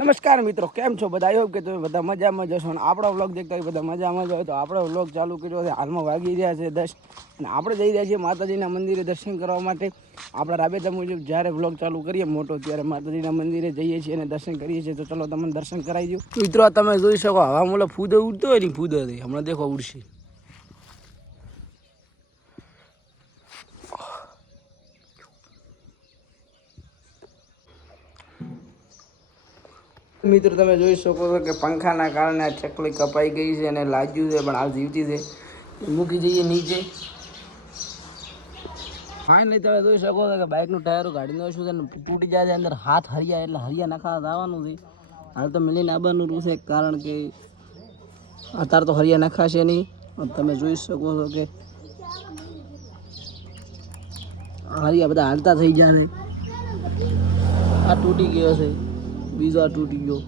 નમસ્કાર મિત્રો, કેમ છો બધા? આઈ હોપ કે તમે બધા મજામાં જશો અને આપણો વ્લોગ દેખતા હોય બધા મજામાં જ હોય. તો આપણો વ્લોગ ચાલુ કર્યો છે. હાલમાં વાગી રહ્યા છે 10 અને આપણે જઈ રહ્યા છીએ માતાજીના મંદિરે દર્શન કરવા માટે. આપણા રાબેતા મુજબ જ્યારે વ્લોગ ચાલુ કરીએ મોટો ત્યારે માતાજીના મંદિરે જઈએ છીએ અને દર્શન કરીએ છીએ. તો ચલો તમને દર્શન કરાવી દઉં. મિત્રો તમે જોઈ શકો હવા મોલો ફૂદો ઉડતો હોય ને, ફૂદો હમણાં દેખો ઉડશે. મિત્રો તમે જોઈ શકો છો કે પંખાના કારણે આ ચકલી કપાઈ ગઈ છે અને લાગ્યું છે, પણ હાલ જીવતી છે. મૂકી જઈએ નીચે. ફાઇનલી તમે જોઈ શકો છો કે બાઇકનું ટાયરો ગાડીનું શું છે ને તૂટી જાય છે. અંદર હાથ હરિયા એટલે હરિયા નખાવા આવવાનું છે. હાલ તો મિલીને આવવાનું છે કારણ કે અત્યારે તો હરિયા નખાશે નહીં. તમે જોઈ શકો છો કે હરિયા બધા હાલતા થઈ ગયા છે. આ તૂટી ગયો છે, બીજો આ તૂટી ગયો.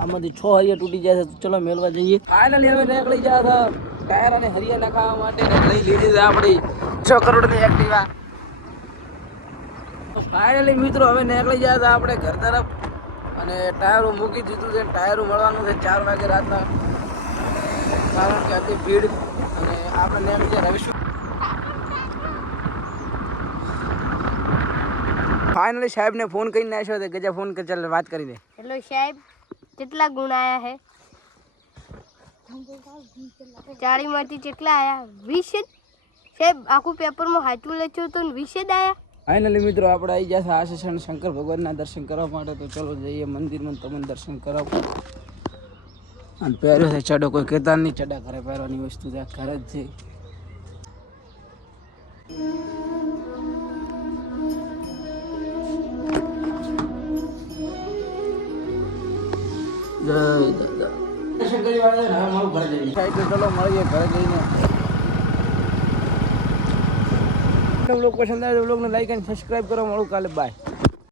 આમાંથી 6 હરિયા તૂટી જાય છે. તો ચલો મેળવા જઈએ. ફાઇનલી હવે નીકળી ગયા હતા ટાયર અને હરિયા નખાવા માટે. લઈ લીધી છે આપણી 6 કરોડની એક્ટિવા. ફાઇનલી મિત્રો હવે નીકળી ગયા હતા આપણે ઘર તરફ અને ટાયરો મૂકી દીધું છે. ટાયરો મળવાનું છે 4 વાગે રાતના, કારણ કે હતી ભીડ. અને આપણે નીકળી ગયા રહીશું. ફાઇનલી સાહેબને ફોન કરીને આવ્યો તો ગજા ફોન કરી ચાલ વાત કરી દે. હેલો સાહેબ, કેટલા ગુણ આયા હે? 40 માંથી કેટલા આયા? 20 જ. સાહેબ આખું પેપરમાં હાચું લખ્યું તો 20 જ આયા. ફાઇનલી મિત્રો આપણે આવી ગયા છે આશીષ અને શંકર ભગવાનના દર્શન કરવા માટે. તો ચલો જઈએ મંદિરમાં, તમને દર્શન કરાવો. અને પહેર્યો છે ચડો, કોઈ કહેતા નહીં ચડા ઘરે પહેરવાની વસ્તુ છે, ઘરે જ છે. જય દાદા. દર્શન કરી વાળા હવે મારું ઘરે જઈએ. ચલો મળીએ ઘરે જઈને. લોકો પસંદ આવે તો લોકોને લાઈક અને સબસ્ક્રાઈબ કરો. મળું કાલે. બાય.